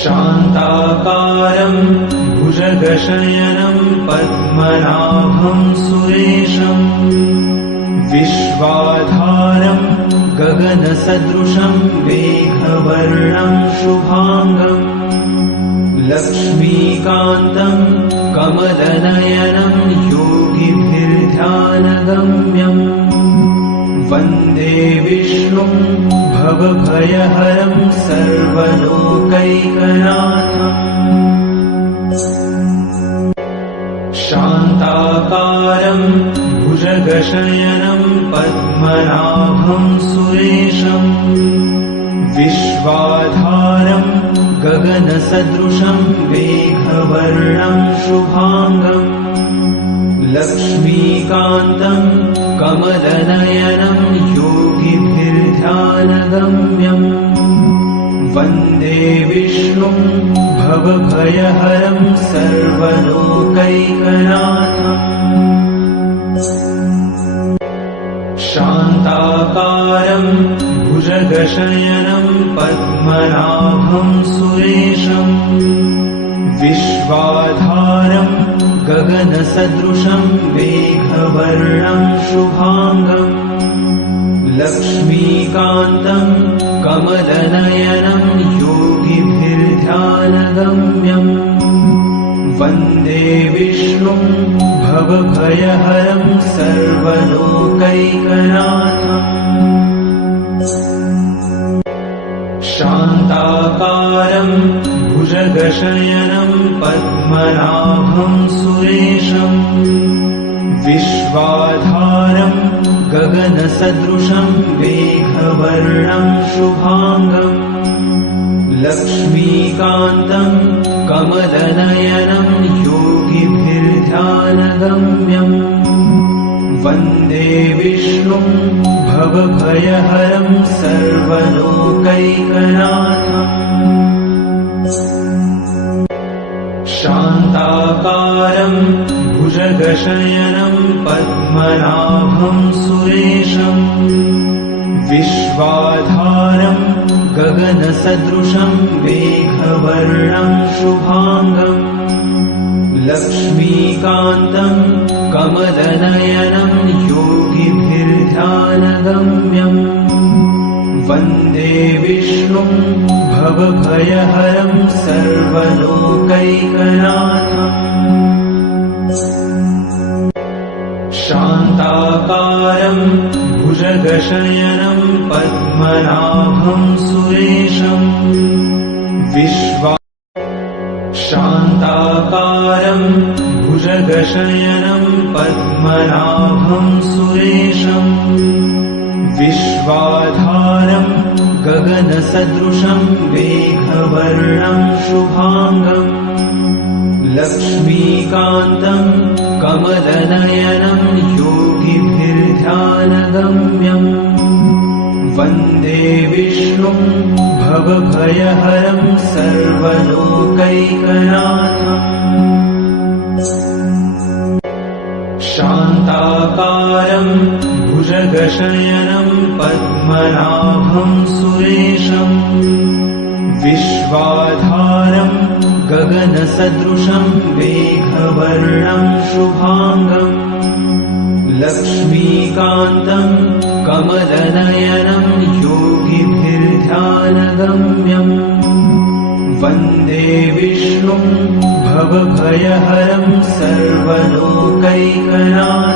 शान्ताकारं भुजगशयनं पद्मनाभं सुरेशं विश्वाधारं गगनसदृशं मेघवर्णं शुभांगं लक्ष्मीकान्तं कमलनयनं योगिभिर्ध्यानगम्यम् वन्दे विष्णुं भवभयहरं सर्वलोकैकनाथम् शान्ताकारं भुजगशयनं पद्मनाभं सुरेशं विश्वाधारं गगनसदृशं मेघवर्णं शुभांगं लक्ष्मीकान्तं कमलनयनं योगिभिर्ध्यानगम्यम् वन्दे विष्णुं भवभयहरं सर्वलोकैकनाथम् शान्ताकारं भुजगशयनं पद्मनाभं सुरेशं विश्वाधारं गगनसदृशं मेघवर्णं शुभांगं लक्ष्मीकान्तं कमलनयनं योगिभिर्ध्यानगम्यम् वन्दे विष्णुं भवभयहरं सर्वलोकैकनाथम् शान्ताकारं भुजगशयनं पद्मनाभं सुरेशं विश्वाधारं गगनसदृशं मेघवर्णं शुभांगं लक्ष्मीकान्तं कमलनयनं योगिभिर्ध्यानगम्यम् वन्दे विष्णुं भवभयहरं सर्वलोकैकनाथम् शान्ताकारं भुजगशयनं पद्मनाभं सुरेशं विश्वाधारं गगनसदृशं मेघवर्णं शुभांगं लक्ष्मीकान्तं कमलनयनं योगिभिर्ध्यानगम्यम् वन्दे विष्णुं भवभयहरं सर्वलोकैकनाथम् शान्ताकारं भुजगशयनं पद्मनाभं सुरेशं शान्ताकारं भुजगशयनं पद्मनाभं सुरेशं विश्वाधारं गगनसदृशं मेघवर्णं शुभांगं लक्ष्मीकान्तं कमलनयनं योगिभिर्ध्यानगम्यम् वन्दे विष्णुं भवभयहरं सर्वलोकैकनाथम् शान्ताकारं भुजगशयनं पद्मनाभं सुरेशं विश्वाधारं गगनसदृशं मेघवर्णं शुभांगं लक्ष्मीकान्तं कमलनयनं योगिभिर्ध्यानगम्यम् वन्दे विष्णुं भवभयहरं सर्वलोकैकनाथम्